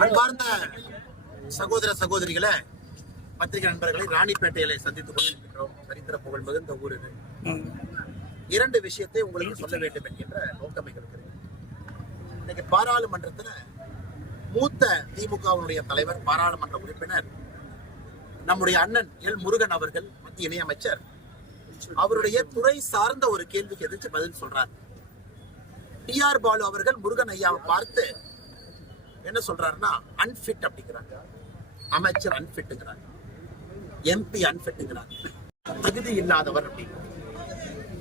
அன்பார்ந்த சகோதர சகோதரிகளை பத்திரிகை நண்பர்களை ராணிப்பேட்டையில சந்தித்துக் கொண்டிருக்கின்றோம். சரித்திர புகழ் மிகுந்த ஊர் இது இரண்டு விஷயத்தை உங்களுக்கு சொல்ல வேண்டும் என்கின்ற நோக்கம் எங்களுக்கு இன்னைக்கு பாராளுமன்றத்துல மூத்த திமுகவினுடைய தலைவர் பாராளுமன்ற உறுப்பினர் நம்முடைய அண்ணன் எல் முருகன் அவர்கள் மத்திய இணையமைச்சர் அவருடைய துறை சார்ந்த ஒரு கேள்விக்கு எதிர்த்து பதில் சொல்றார். டி ஆர் பாலு அவர்கள் முருகன் ஐயாவை பார்த்து என்ன சொல்றாருன்னா அன்ஃபிட் அப்படிங்கிறாங்க. அமைச்சர் அன்ஃபிட்டுங்கிறாங்க எம்பி அன்ஃபிட்டுங்கிறாங்க தகுதி இல்லாதவர் அப்படிங்கிறாங்க.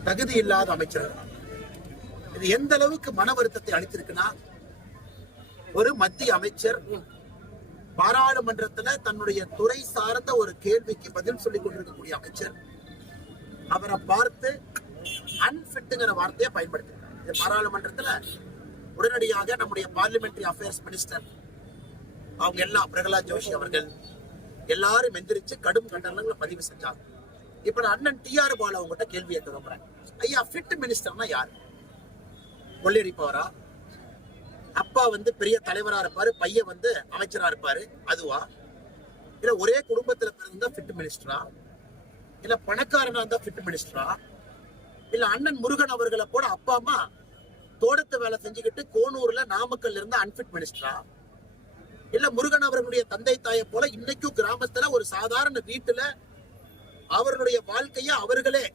தகுதி இல்லாத அமைச்சர் இது எந்த அளவுக்கு மன வருத்தத்தை அளித்திருக்குன்னா ஒரு மத்திய அமைச்சர் பாராளுமன்றத்துல தன்னுடைய துறை சார்ந்த ஒரு கேள்விக்கு பதில் சொல்லிக் கொண்டிருக்கக்கூடிய அமைச்சர் அவரை பார்த்து அன்பிட்டுங்கிற வார்த்தையை பயன்படுத்திருக்காங்க பாராளுமன்றத்துல உடனடியாக நம்முடைய பார்லிமெண்டரி அஃபேர்ஸ் மினிஸ்டர் அவங்க எல்லாம் பிரகலாத் ஜோஷி அவர்கள் எல்லாரும் எந்திரிச்சு கடும் கண்டனங்களை பதிவு செஞ்சாங்க. இப்ப நான் அண்ணன் டி ஆர் பாலு அவங்ககிட்ட கேள்வி கேட்க விரும்புறேன். ஐயா ஃபிட் மினிஸ்டர்னா யார்? கொள்ளையடிப்பவரா அப்பா வந்து பெரிய தலைவரா இருப்பாரு பையன் வந்து அமைச்சரா இருப்பாரு அதுவா? இல்ல ஒரே குடும்பத்துல பிறந்தா ஃபிட் மினிஸ்டரா இல்ல பணக்காரனா இருந்தா ஃபிட் மினிஸ்டரா இல்ல அண்ணன் முருகன் அவர்களை போல அப்பா அம்மா தோட்டத்து வேலை செஞ்சுக்கிட்டு கோனூர்ல நாமக்கல்ல இருந்த அன்பிட் மினிஸ்டரா இல்ல முருகன் அவர்களுடைய தந்தை தாயை போல இன்னைக்கும் கிராமத்துல ஒரு சாதாரண வீட்டுல அவர்களுடைய வாழ்க்கையை அவர்களே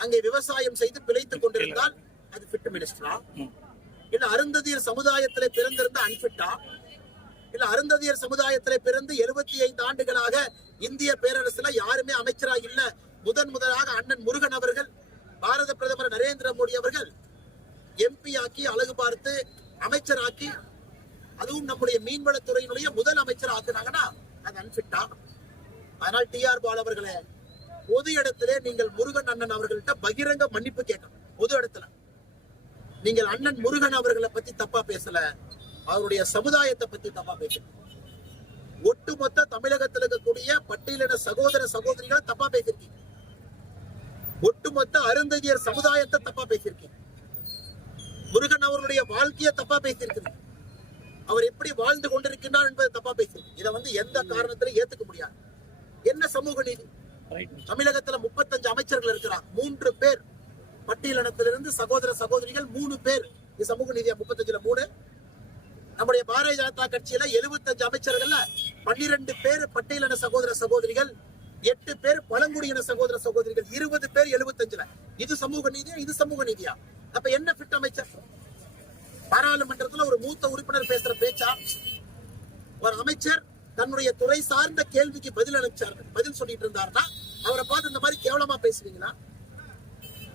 அங்கே விவசாயம் செய்து பிழைத்துக் கொண்டிருந்தால் அது ஃபிட் மினிஸ்டரா இல்ல அருந்ததியர் சமுதாயத்திலே பிறந்திருந்த அன்பிட்டா இல்ல அருந்ததியர் சமுதாயத்திலே பிறந்து எழுபத்தி ஐந்து ஆண்டுகளாக இந்திய பேரரசுல யாருமே அமைச்சரா இல்ல? முதன் முதலாக அண்ணன் முருகன் அவர்கள் பாரத பிரதமர் நரேந்திர மோடி அவர்கள் எம்பி ஆக்கி அழகு பார்த்து அமைச்சராக்கி அதுவும் நம்முடைய மீன்வளத்துறையினுடைய முதல் அமைச்சர் ஆக்குனாங்கன்னா அது அன்பிட்டா அதனால் டி ஆர் பால் அவர்களே பொது இடத்திலே நீங்கள் முருகன் அண்ணன் அவர்கள்ட்ட பகிரங்க மன்னிப்பு கேட்கணும். பொது இடத்துல. நீங்கள் அண்ணன் முருகன் அவர்களை பத்தி தப்பா பேசல அவருடைய சமுதாயத்தை பத்தி தப்பா பேசல ஒட்டுமொத்த தமிழகத்தில் இருக்கக்கூடிய பட்டியலின சகோதர சகோதரிகளை தப்பா பேசியிருக்கீங்க. ஒட்டுமொத்த அருந்ததியர் சமுதாயத்தை தப்பா பேசியிருக்கீங்க. முருகன் அவருடைய வாழ்க்கையை தப்பா பேசியிருக்கீங்க அவர் எப்படி வாழ்ந்து கொண்டிருக்கின்றார் என்பதை தப்பா பேசியிருக்கீங்க இதை வந்து எந்த காரணத்திலும் ஏத்துக்க முடியாது. என்ன சமூக நீதி? தமிழகத்துல முப்பத்தஞ்சு அமைச்சர்கள் இருக்கிறார். மூன்று பேர். பட்டியலினத்திலிருந்து சகோதர சகோதரிகள் மூணு பேர். இது சமூக நீதியா முப்பத்தஞ்சுல மூணு நம்முடைய பாரதிய ஜனதா கட்சியில எழுபத்தஞ்சு அமைச்சர்கள்ல பன்னிரண்டு பேர் பட்டியலின சகோதர சகோதரிகள் எட்டு பேர் பழங்குடியின சகோதர சகோதரிகள் இருபது பேர் எழுபத்தஞ்சுல. இது சமூக நீதியா இது சமூக நீதியா? அப்ப என்ன பிட் அமைச்சர்? பாராளுமன்றத்துல ஒரு மூத்த உறுப்பினர் பேசுற பேச்சா? ஒரு அமைச்சர் தன்னுடைய துறை சார்ந்த கேள்விக்கு பதில் அளிச்சார். பதில் சொல்லிட்டு இருந்தாருன்னா அவரை பார்த்து இந்த மாதிரி கேவலமா பேசுவீங்களா?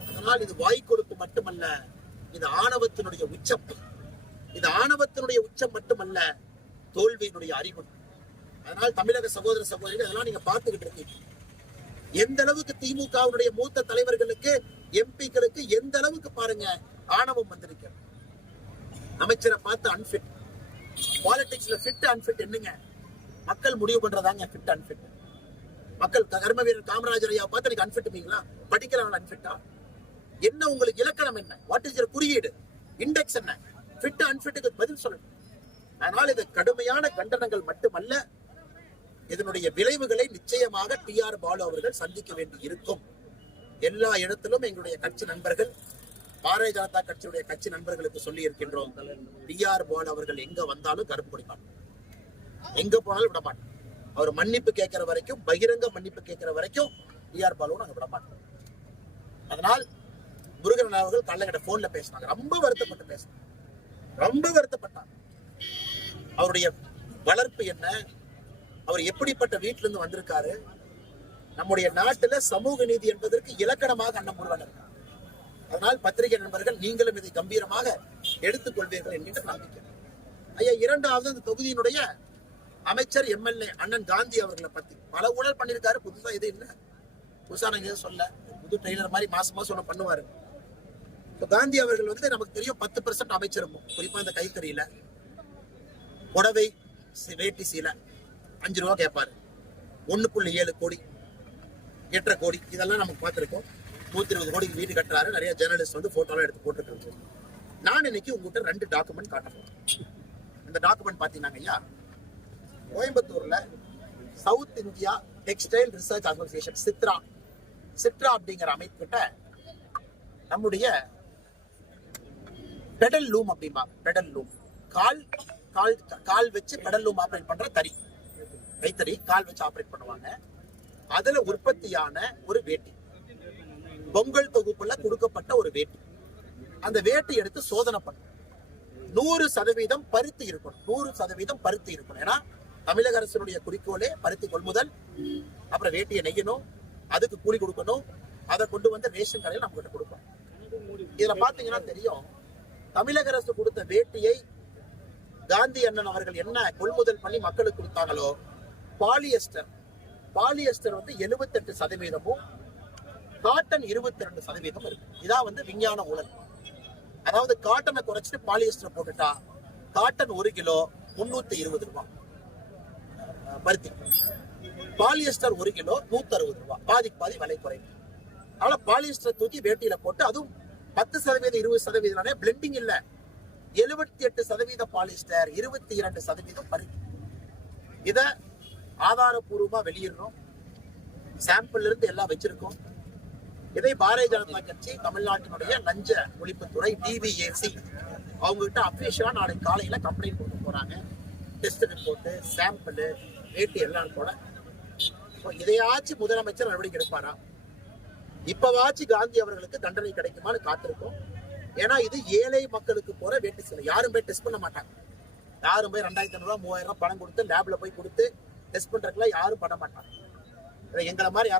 அதனால் இது வாய் கொடுப்பு மட்டுமல்ல இது ஆணவத்தினுடைய உச்சம். இது ஆணவத்தினுடைய உச்சம் மட்டுமல்ல தோல்வியினுடைய அறிகுறி. அதனால் தமிழக சகோதர சகோதரிகள் அதெல்லாம் நீங்க பார்த்துக்கிட்டு இருக்கீங்க. எந்த அளவுக்கு திமுகவுடைய மூத்த தலைவர்களுக்கு எம்பிக்களுக்கு எந்த அளவுக்கு பாருங்க ஆணவம் வந்திருக்க. அமைச்சரை பார்த்து அன்பிட் பாலிடிக்ஸ்ல ஃபிட் அன்பிட் என்னங்க? மக்கள் முடிவு பண்றதாங்க ஃபிட் அன்பிட் மக்கள் கர்ம வீரர் காமராஜர் ஐயா பார்த்து நீங்க அன்பிட்டுமீங்களா படிக்கிறவங்க அன்பிட்டா என்ன உங்களுக்கு இலக்கணம் என்ன? வாட் இஸ் குறியீடு? இண்டெக்ஸ் என்ன? ஃபிட் அன்பிட்டுக்கு பதில் சொல்லணும். அதனால் இது கடுமையான கண்டனங்கள் மட்டுமல்ல இதனுடைய விளைவுகளை நிச்சயமாக டி ஆர் பாலு அவர்கள் சந்திக்க வேண்டி இருக்கும் எல்லா இடத்திலும் எங்களுடைய கட்சி நண்பர்கள் பாரதிய ஜனதா கட்சியுடைய கட்சி நண்பர்களுக்கு சொல்லி இருக்கின்றோம் டி ஆர் பாலு அவர்கள் எங்க வந்தாலும் கருப்பு கொடிப்பாங்க எங்க போனாலும் விட மாட்டோம். அவர் மன்னிப்பு கேட்கிற வரைக்கும் பகிரங்க மன்னிப்பு கேட்கிற வரைக்கும் டி ஆர் பாலு நாங்க விட மாட்டோம். அதனால் முருகன் அவர்கள் காலையில போன்ல பேசினாங்க. ரொம்ப வருத்தப்பட்டு பேசினாங்க ரொம்ப வருத்தப்பட்டாங்க அவருடைய வளர்ப்பு என்ன? அவர் எப்படிப்பட்ட வீட்டில இருந்து வந்திருக்காரு? நம்முடைய நாட்டுல சமூக நீதி என்பதற்கு இலக்கணமாக அண்ணன் முருகன் அதனால் பத்திரிகை நண்பர்கள் நீங்களும் இதை கம்பீரமாக எடுத்துக்கொள்வீர்கள் என்கின்ற நம்பிக்கை. ஐயா இரண்டாவது இந்த தொகுதியினுடைய அமைச்சர் எம்எல்ஏ அண்ணன் காந்தி அவர்களை பத்தி. பல ஊழல் பண்ணிருக்காரு புதுசா இது என்ன? புதுசா நாங்க சொல்ல. புது ட்ரெய்லர் மாதிரி மாசம் மாசம் ஒண்ணு பண்ணுவாரு. இப்போ காந்தி அவர்கள் வந்து நமக்கு தெரியும் பத்து பெர்சன்ட் அமைச்சர் குறிப்பா இந்த கைத்தறியில. புடவை சி- வேட்டி சீலை. அஞ்சு ரூபா கேட்பாரு ஒண்ணு புள்ளி ஏழு கோடி எட்டரை கோடி இதெல்லாம் நமக்கு பார்த்துருக்கோம். நூத்தி இருபது கோடிக்கு வீடு கட்டுறாரு. நிறைய ஜேர்னலிஸ்ட் வந்து ஃபோட்டோலாம் எடுத்து போட்டுருக்காங்க நான் இன்னைக்கு உங்ககிட்ட ரெண்டு டாக்குமெண்ட் காட்ட போறேன். இந்த டாக்குமெண்ட் பார்த்தீங்கன்னா ஐயா கோயம்புத்தூர்ல South India textile research association SITRA. SITRA அப்படிங்கிற அமைப்புகிட்ட நம்முடைய பெடல் லூம் அப்படிம்பா பெடல் லூம் கால் கால் கால் வச்சு பெடல் லூம் ஆப்ரேட் பண்ற தறி. கைத்தறி கால் வச்சு ஆப்ரேட் பண்ணுவாங்க. அதுல உற்பத்தியான ஒரு வேட்டி. பொங்கல் தொகுப்புல கொடுக்கப்பட்ட ஒரு வேட்டி. அந்த வேட்டி எடுத்து சோதனை பண்ணும். நூறு சதவீதம் பருத்தி இருக்கணும். நூறு சதவீதம் பருத்தி இருக்கணும். ஏன்னா தமிழக அரசினுடைய குறிக்கோளே பருத்தி கொள்முதல். அப்புறம் வேட்டியை நெய்யணும். அதுக்கு கூலி கொடுக்கணும். அதை கொண்டு வந்து ரேஷன் கடையில் நம்ம கிட்ட கொடுக்கணும். இதுல பாத்தீங்கன்னா தெரியும். தமிழக அரசு கொடுத்த வேட்டியை காந்தி அண்ணன் அவர்கள் என்ன கொள்முதல் பண்ணி மக்களுக்கு கொடுத்தாங்களோ பாலியஸ்டர். பாலியஸ்டர் வந்து 78% சதவீதமும் காட்டன் இருபத்தி ரெண்டு சதவீதம் இருக்கு. இதான் வந்து விஞ்ஞான ஊழல். அதாவது காட்டனை குறைச்சிட்டு பாலியஸ்டர் போட்டுட்டா காட்டன் ஒரு கிலோ முன்னூத்தி இருபது ரூபாய் பருத்தி பாலியஸ்டர் ஒரு கிலோ நூத்தி அறுபது ரூபாய் பாதிக்கு பாதி விலை குறைவு. அதனால பாலியஸ்டர் தூக்கி வேட்டியில போட்டு அதுவும் பத்து சதவீதம் இருபது சதவீதம் பிளெண்டிங் இல்ல. எழுபத்தி எட்டு சதவீத பாலிஸ்டர் இருபத்தி இரண்டு சதவீதம் பருத்தி இதை ஆதாரபூர்வமாக வெளியிடுறோம். சாம்பிள் இருந்து எல்லாம் வச்சிருக்கோம். இதை பாரதிய ஜனதா கட்சி தமிழ்நாட்டினுடைய லஞ்ச ஒழிப்புத்துறை டிவிஏசி அவங்க கிட்ட அபிஷியலா நாளைக்கு காலையில கம்ப்ளைண்ட் கொடுக்க போறாங்க. டெஸ்ட் ரிப்போர்ட்டு சாம்பிள் ரேட்டு எல்லாம் கூட இப்போ இதையாச்சும் முதலமைச்சர் நடவடிக்கை எடுப்பாரா? இப்பவாச்சும் காந்தி அவர்களுக்கு தண்டனை கிடைக்குமான்னு காத்திருக்கோம். ஏன்னா இது ஏழை மக்களுக்கு போற வேட்டு சிலை. யாரும் போய் டெஸ்ட் பண்ண மாட்டாங்க. யாரும் போய் ரெண்டாயிரத்தி ஐநூறுரூவா மூவாயிரம் ரூபாய் பணம் கொடுத்து லேப்ல போய் கொடுத்து டெஸ்ட் பண்ணுறதுக்குலாம் யாரும் பண்ண மாட்டாங்க. எங்களை மாதிரி யாரும்